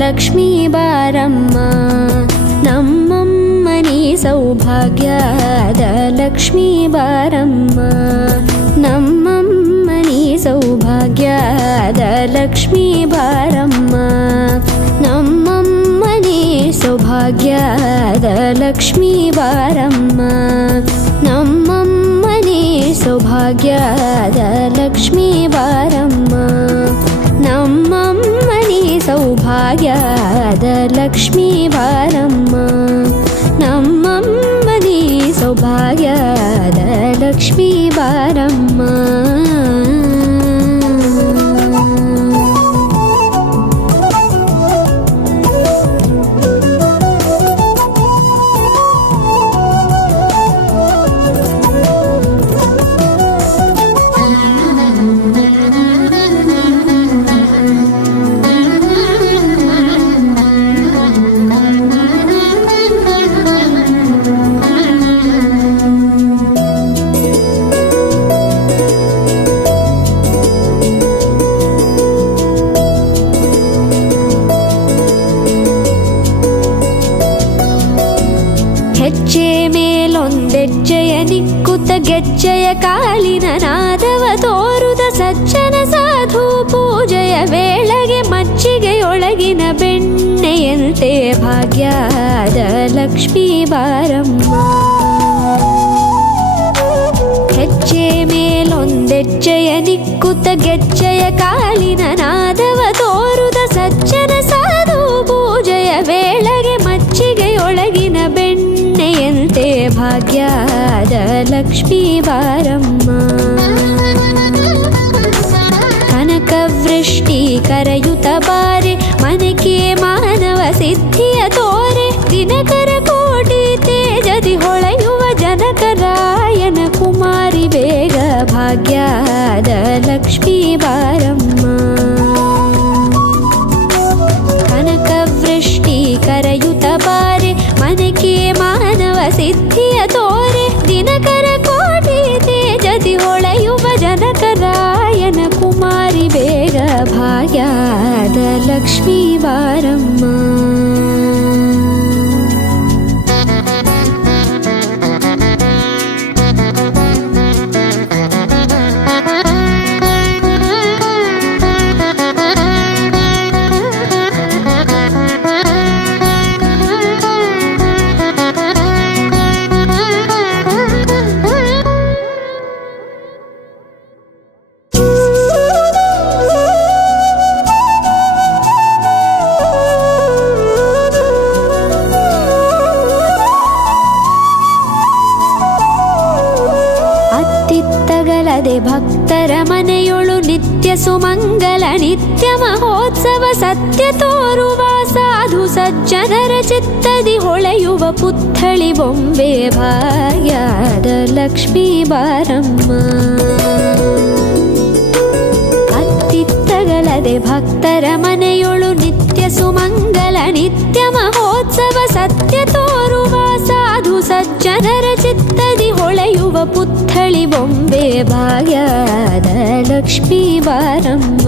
ಲಕ್ಷ್ಮೀ ಬಾರಮ್ಮ, ನಮ್ಮಮ್ಮನಿ ಸೌಭಾಗ್ಯದ ಲಕ್ಷ್ಮೀ ಬಾರಮ್ಮ, ನಮ್ಮಮ್ಮನಿ ಸೌಭಾಗ್ಯದ ಲಕ್ಷ್ಮೀ ಬಾರಮ್ಮ, ನಮ್ಮಮ್ಮನಿ ಸೌಭಾಗ್ಯದ ಲಕ್ಷ್ಮೀ ಬಾರಮ್ಮ, ನಮ್ಮಮ್ಮನಿ ಸೌಭಾಗ್ಯದ ಲಕ್ಷ್ಮೀ ಬಾರಮ್ಮ, ನಮ್ಮಮ್ಮನಿ ಸೌಭಾಗ್ಯದ ಲಕ್ಷ್ಮೀ ಬಾರಮ್ಮ, ನಮ್ಮಮ್ಮನಿ ಸೌಭಾಗ್ಯದ ಲಕ್ಷ್ಮೀ ಬಾರಮ್ಮ. ಹೆಜ್ಜೆ ಮೇಲೊಂದೆಜ್ಜೆಯ ನಿಕ್ಕುತ್ತ ಗೆಜ್ಜೆಯ ಕಾಲಿನ ನಾದವ ತೋರುದ ಸಜ್ಜನ ಸಾಧು ಪೂಜೆಯ ವೇಳೆಗೆ ಮಜ್ಜಿಗೆಯೊಳಗಿನ ಬೆಣ್ಣೆಯಂತೆ ಭಾಗ್ಯದ ಲಕ್ಷ್ಮೀ ಬಾರಮ್ಮ, ಹೆಜ್ಜೆ ಮೇಲೊಂದೆಜ್ಜೆಯ ನಿಕ್ಕುತ್ತ ಗೆಜ್ಜೆಯ ಕಾಲಿನ ನಾದವ ತೋರುದ ಸಜ್ಜನ ಸಾಧು ಪೂಜೆಯ ವೇಳೆಗೆ ಮಜ್ಜಿಗೆಯೊಳಗಿನ ಬೆಣ್ಣೆಯಂತೆ ಭಾಗ್ಯದ ಲಕ್ಷ್ಮೀ ಬಾರಮ್ಮ, ಕನಕವೃಷ್ಟಿ ಕರೆಯುತ ಬಾರೆ ಮನಕೆ ಮಾನವ ಸಿದ್ಧಿಯ ತೋರೆ, ದಿನಕರ ಕೋಟಿ ತೇಜದಿ ಹೊಳೆಯುವ ಜನಕರಾಯನ ಕುಮಾರಿ ಬೇಗ ಭಾಗ್ಯದ ಲಕ್ಷ್ಮೀ ಬಾರಮ್ಮ, ಕನಕವೃಷ್ಟಿ ಕರೆಯುತ ಬಾರೆ ಮನಕೆ ಮಾನವ ಸಿದ್ಧಿಯ ತೋರೆ, ದಿನಕರ ಕೋಟಿ ತೇಜದಿ ಹೊಳೆಯುವ ಜನಕರಾಯನ ಕುಮಾರಿ ಬೇಗ ಭಾಗ್ಯದ ಲಕ್ಷ್ಮೀ ಬಾರಮ್ಮ. ಭಕ್ತರ ಮನೆಯೊಳು ನಿತ್ಯ ಸುಮಂಗಲ ನಿತ್ಯ ಮಹೋತ್ಸವ ಸತ್ಯ ತೋರುವ ಸಾಧು ಸಜ್ಜನರ ಚಿತ್ತದಿ ಹೊಳೆಯುವ ಪುತ್ಥಳಿ ಬೊಂಬೆ ಭಾಗ್ಯದ ಲಕ್ಷ್ಮೀ ಬಾರಮ್ಮ, ಅತ್ತಿತ್ತಗಲದೆ ಭಕ್ತರ ಮನೆಯೊಳು ನಿತ್ಯ ಸುಮಂಗಲ ನಿತ್ಯ ಮಹೋತ್ಸವ ಸತ್ಯ ತೋರುವ ಸಾಧು ಸಜ್ಜನರ ಚಿತ್ತದಿ ಹೊಳೆಯುವ ಪುತ್ಥಳಿ ಬೊಂಬೆ ಭಾಗ್ಯದ ಲಕ್ಷ್ಮೀ ಬಾರಮ್ಮ,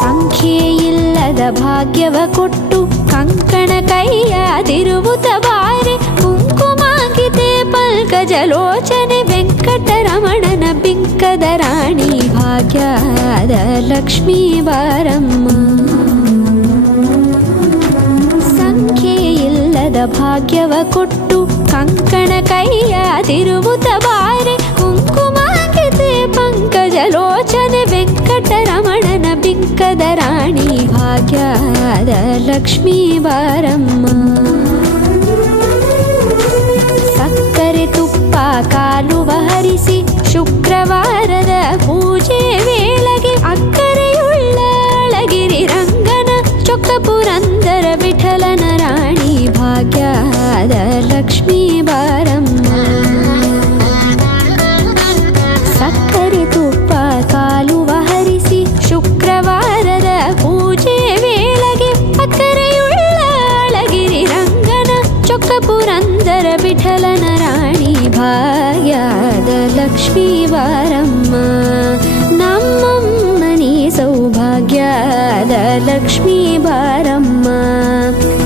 ಸಂಖ್ಯೆಯಿಲ್ಲದ ಭಾಗ್ಯವ ಕೊಟ್ಟು ಕಂಕಣ ಕೈಯಾದಿರುವುತ ಬಾರೆ, ಕುಂಕುಮಾಂಕಿತೆ ಪಲ್ಕಜಲೋಚನೆ ವೆಂಕಟರಮಣನ ಬಿಂಕದ ರಾಣಿ ಭಾಗ್ಯದ ಲಕ್ಷ್ಮೀ ಬಾರಮ್ಮ, ಸಂಖ್ಯೆಯಿಲ್ಲದ ಭಾಗ್ಯವ ಕೊಟ್ಟು ಕಂಕಣ ಕೈಯಾದಿರುವುತ ಬಾರೆ, ಕುಂಕುಮಾಂಕಿತೆ ಪಂಕಜಲೋಚನೆ ವೆಂಕಟರಮಣನ ಬಿಂಕದ ರಾಣಿ ಭಾಗ್ಯದ ಲಕ್ಷ್ಮೀ ಬಾರಮ್ಮ, ಸಕ್ಕರೆ ತುಪ್ಪ ಕಾಲುವ ಹರಿಸಿ ಶುಕ್ರವಾರದ ಪೂಜೆ ವೇಳೆಗೆ ಅಕ್ಕರೆಯುಳ್ಳ ಅಳಗಿರಿ ರಂಗನ ಚೊಕ್ಕ ಪುರಂದರ ವಿಠಲನ ರಾಣಿ ಭಾಗ್ಯದ ಲಕ್ಷ್ಮೀ ಬಾರಮ್ಮ, ಸಕ್ಕರೆ ತುಪ್ಪ ಕಾಲುವ ಹರಿಸಿ ಶುಕ್ರವಾರದ ಪೂಜೆ ವೇಳೆಗೆ ಅಕ್ಕರೆಯುಳ್ಳ ಅಳಗಿರಿ ರಂಗನ ಚೊಕ್ಕ ಪುರಂದರ ವಿಠಲನ ರಾಣಿ ಭಾಗ್ಯದ ಲಕ್ಷ್ಮೀ ಬಾರಮ್ಮ, ನಮ್ಮಮ್ಮನಿ ಸೌಭಾಗ್ಯ ಭಾಗ್ಯದ ಲಕ್ಷ್ಮೀ ಬಾರಮ್ಮ,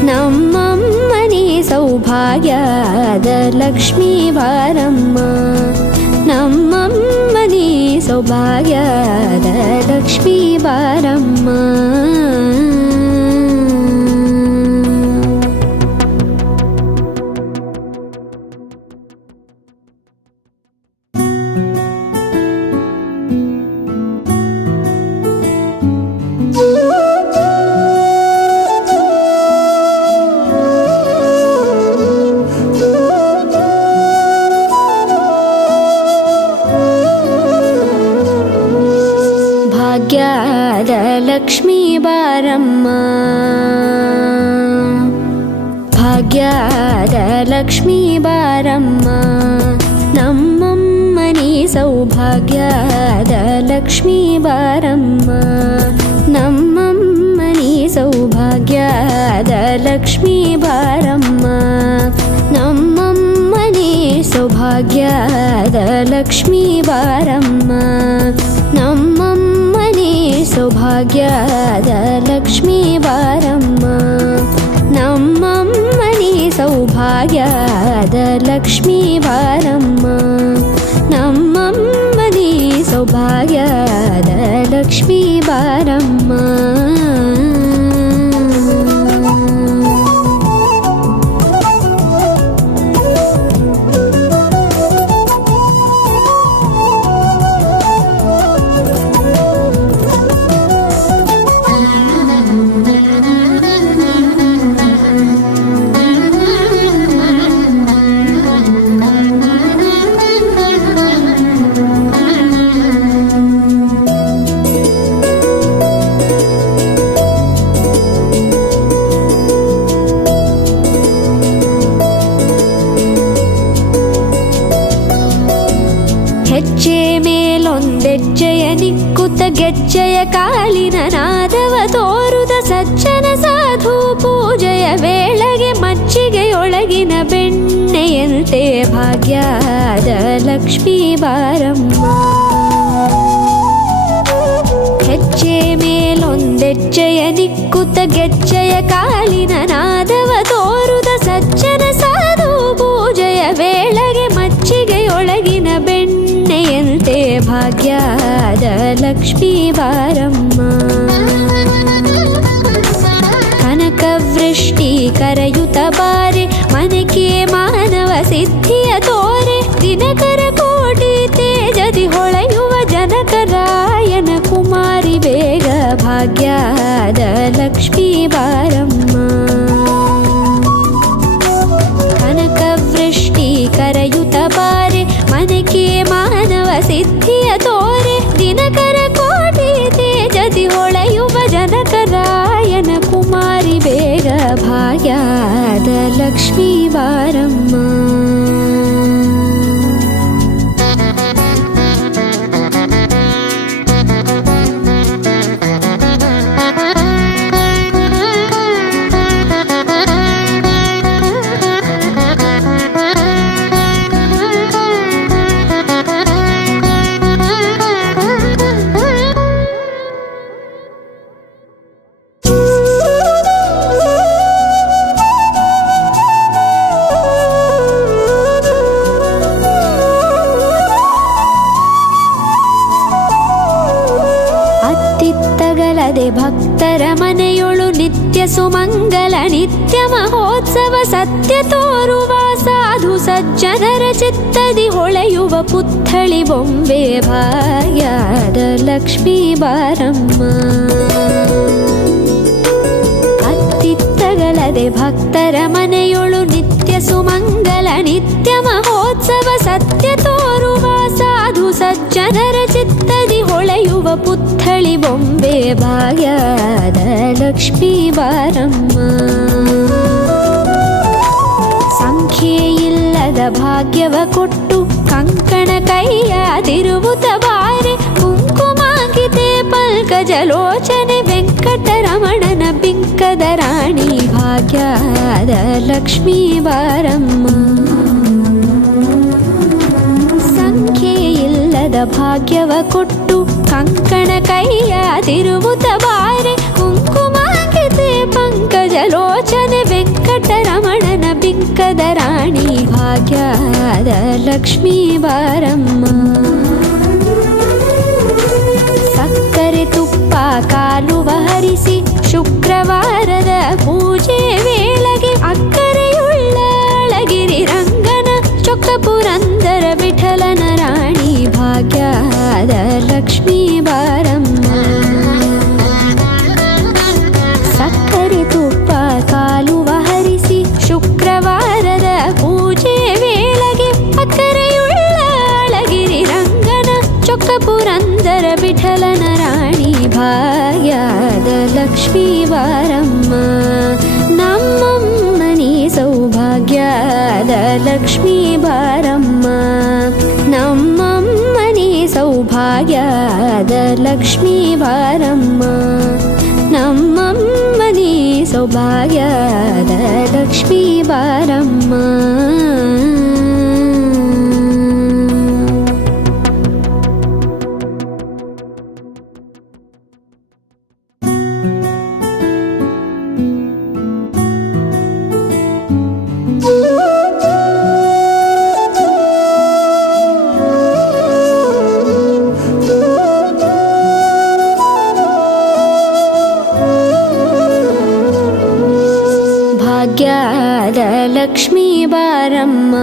ನಮ್ಮಮ್ಮನಿ ಸೌಭಾಗ್ಯದ ಲಕ್ಷ್ಮೀ ಬಾರಮ್ಮ, ನಮ್ಮಮ್ಮನಿ ಸೌಭಾಗ್ಯದ ಲಕ್ಷ್ಮೀ ಬಾರಮ್ಮ. ಭಾಗ್ಯದ ಲಕ್ಷ್ಮೀ ಬಾರಮ್ಮ, ಭಾಗ್ಯದ ಲಕ್ಷ್ಮೀ ಬಾರಮ್ಮ, ನಮ್ಮಮ್ಮನಿ ಸೌಭಾಗ್ಯದ ಲಕ್ಷ್ಮೀ ಬಾರಮ್ಮ, ನಮ್ಮಮ್ಮನಿ ಸೌಭಾಗ್ಯದ ಲಕ್ಷ್ಮೀ ಬಾರಮ್ಮ, ನಮ್ಮಮ್ಮನಿ ಸೌಭಾಗ್ಯದ ಲಕ್ಷ್ಮೀ ಬಾರಮ್ಮ, ನಮ್ಮಮ್ಮನಿ ಸೌಭಾಗ್ಯದ ಲಕ್ಷ್ಮೀ ಬಾರಮ್ಮ, ನಮ್ಮಮ್ಮನಿ ಸೌಭಾಗ್ಯದ ಲಕ್ಷ್ಮೀ ಬಾರಮ್ಮ, ನಮ್ಮಮ್ಮನಿ ಸೌಭಾಗ್ಯದ ಲಕ್ಷ್ಮೀ ಬಾರಮ್ಮ. ಹೆಜ್ಜೆ ಮೇಲೊಂದೆಜ್ಜೆಯ ನಿಕ್ಕುತ್ತ ಗೆಜ್ಜೆಯ ಕಾಲಿನ ನಾದವ ತೋರುದ ಸಜ್ಜನ ಸಾಧು ಪೂಜೆಯ ವೇಳೆಗೆ ಮಜ್ಜಿಗೆಯೊಳಗಿನ ಬೆಣ್ಣೆಯಂತೆ ಭಾಗ್ಯದ ಲಕ್ಷ್ಮೀ ಬಾರಮ್ಮ, ಹೆಜ್ಜೆ ಮೇಲೊಂದೆಜ್ಜೆಯ ನಿಕ್ಕುತ್ತ ಗೆಜ್ಜೆಯ ಕಾಲಿನ ನಾದವ ತೋರುದ ಸಜ್ಜನ ಸಾಧು ಪೂಜೆಯ ವೇಳೆಗೆ ಮಜ್ಜಿಗೆಯೊಳಗಿನ ಬೆಣ್ಣೆಯಂತೆ ಭಾಗ್ಯದ ಲಕ್ಷ್ಮೀ ಬಾರಮ್ಮ, ಕನಕವೃಷ್ಟಿ ಕರೆಯುತ್ತ ಬಾರೆ ಮನಕೆ ಮಾನವ ಸಿದ್ಧಿಯ ತೋರೆ, ದಿನಕರ ಕೋಟಿ ತೇಜದಿ ಹೊಳೆಯುವ ಜನಕರಾಯನ ಕುಮಾರಿ ಬೇಗ ಭಾಗ್ಯದ ಲಕ್ಷ್ಮೀ ಬಾರಮ್ಮ, ಕನಕವೃಷ್ಟಿ ಕರೆಯುತ್ತ ಬಾರೆ ಮನಕೆ ಮಾನವ ಸಿದ್ಧಿಯ ತೋರೆ, ದಿನಕರ ಕೋಟಿ ತೇಜದಿ ಹೊಳೆಯುವ ಜನಕರಾಯನ ಕುಮಾರಿ ಬೇಗ ಭಾಗ್ಯದ ಲಕ್ಷ್ಮೀ ಬಾರಮ್ಮ. ಅತ್ತಿತ್ತಗಲದೆ ಭಕ್ತರ ಮನೆಯೊಳು ನಿತ್ಯ ಸುಮಂಗಲ ನಿತ್ಯ ಮಹೋತ್ಸವ ಸತ್ಯ ತೋರುವ ಸಾಧು ಸಜ್ಜನರ ಚಿತ್ತದಿ ಹೊಳೆಯುವ ಪುತ್ಥಳಿ ಬೊಂಬೆ ಭಾಗ್ಯದ ಲಕ್ಷ್ಮೀ ಬಾರಮ್ಮ, ಅತ್ತಿತ್ತಗಲದೆ ಭಕ್ತರ ಮನೆಯೊಳು ನಿತ್ಯ ಸುಮಂಗಲ ನಿತ್ಯ ಮಹೋತ್ಸವ ಸತ್ಯ ತೋರುವ ಸಾಧು ಸಜ್ಜನರ ಚಿತ್ತದಿ ಹೊಳೆಯುವ ಪುತ್ಥಳಿ ಬೊಂಬೆ ಭಾಗ್ಯದ ಲಕ್ಷ್ಮೀ ಬಾರಮ್ಮ, ಸಂಖ್ಯೆಯಿಲ್ಲದ ಭಾಗ್ಯವ ಕೊಟ್ಟು ಕಂಕಣ ಕೈಯಾದಿರುವುತ ಬಾರೆ, ಕುಂಕುಮಾಂಕಿತೆ ಪಲ್ಕಜಲೋಚನೆ ವೆಂಕಟರಮಣನ ಬಿಂಕದ ರಾಣಿ ಭಾಗ್ಯದ ಲಕ್ಷ್ಮೀ ಬಾರಮ್ಮ, ಸಂಖ್ಯೆಯಿಲ್ಲದ ಭಾಗ್ಯವ ಕೊಟ್ಟು ಕಂಕಣ ಕೈಯಾದಿರುವುತ ಬಾರೆ ಕುಂಕುಮಾಂಕಿತೆ ಪಂಕಜಲೋಚನೆ ವೆಂಕಟರಮಣನ ಬಿಂಕದ ರಾಣಿ ಭಾಗ್ಯದ ಲಕ್ಷ್ಮೀ ಬಾರಮ್ಮ. ಸಕ್ಕರೆ ತುಪ್ಪ ಕಾಲುವ ಹರಿಸಿ ಶುಕ್ರವಾರದ ಪೂಜೆ ವೇಳೆಗೆ ಅಕ್ಕರೆಯುಳ್ಳ ಅಳಗಿರಿ ರಂಗನ ಚೊಕ್ಕ ಪುರಂದರ ವಿಠಲನ ರಾಣಿ ಭಾಗ್ಯದ ಲಕ್ಷ್ಮೀ ಬಾರಮ್ಮ. ಸಕ್ಕರೆ ತುಪ್ಪ ಕಾಲುವ ಹರಿಸಿ ಶುಕ್ರವಾರದ ಪೂಜೆ ವೇಳೆಗೆ ಅಕ್ಕರೆಯುಳ್ಳ ಅಳಗಿರಿ ರಂಗನ ಚೊಕ್ಕ ಪುರಂದರ ವಿಠಲನ ರಾಣಿ ಭಾಗ್ಯದ ಲಕ್ಷ್ಮೀ ಬಾರಮ್ಮ. ನಮ್ಮಮ್ಮನಿ ಸೌಭಾಗ್ಯದ ಲಕ್ಷ್ಮೀ ಬಾರಮ್ಮ. ನಮ್ಮಮ್ಮನಿ ಸೌಭಾಗ್ಯದ ಲಕ್ಷ್ಮೀ ಬಾರಮ್ಮ. ನಮ್ಮಮ್ಮನಿ ಸೌಭಾಗ್ಯದ ಲಕ್ಷ್ಮೀ ಬಾರಮ್ಮ. ಭಾಗ್ಯದ ಲಕ್ಷ್ಮೀ ಬಾರಮ್ಮ.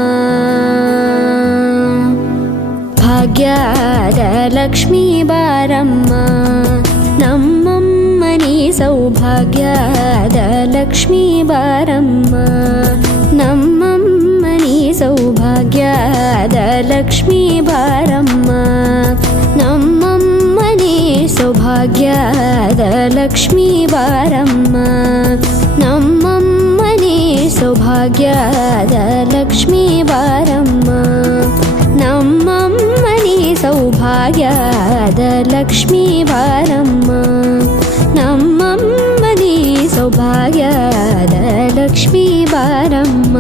ಭಾಗ್ಯದ ಲಕ್ಷ್ಮೀ ಬಾರಮ್ಮ. ನಮ್ಮಮ್ಮನಿ ಸೌಭಾಗ್ಯದ ಲಕ್ಷ್ಮೀ ಬಾರಮ್ಮ. ನಮ್ಮಮ್ಮನಿ ಸೌಭಾಗ್ಯದ ಲಕ್ಷ್ಮೀ ಬಾರಮ್ಮ. ನಮ್ಮಮ್ಮನಿ ಸೌಭಾಗ್ಯದ ಲಕ್ಷ್ಮೀ ಬಾರಮ್ಮ. ನಮ್ಮಮ್ಮನಿ ಸೌಭಾಗ್ಯದ ಲಕ್ಷ್ಮೀ ಬಾರಮ್ಮ. ನಮ್ಮಮ್ಮನಿ ಸೌಭಾಗ್ಯದ ಲಕ್ಷ್ಮೀ ಬಾರಮ್ಮ. ನಮ್ಮಮ್ಮನಿ ಸೌಭಾಗ್ಯದ ಲಕ್ಷ್ಮೀ ಬಾರಮ್ಮ.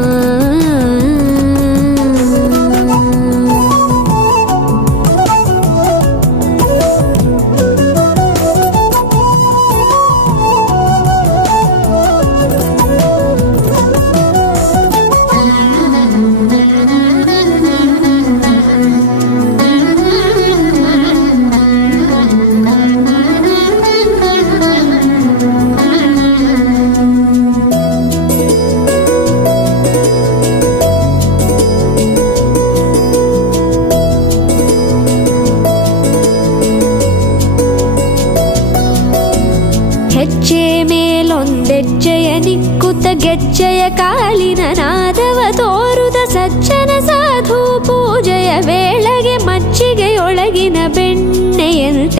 ಹೆಜ್ಜೆ ಮೇಲೊಂದೆಜ್ಜೆಯ ನಿಕ್ಕುತ್ತ ಗೆಜ್ಜೆಯ ಕಾಲಿನ ನಾದವ ತೋರುದ ಸಜ್ಜನ ಸಾಧು ಪೂಜೆಯ ವೇಳೆಗೆ ಮಜ್ಜಿಗೆಯೊಳಗಿನ ಬೆಣ್ಣೆಯಂತೆ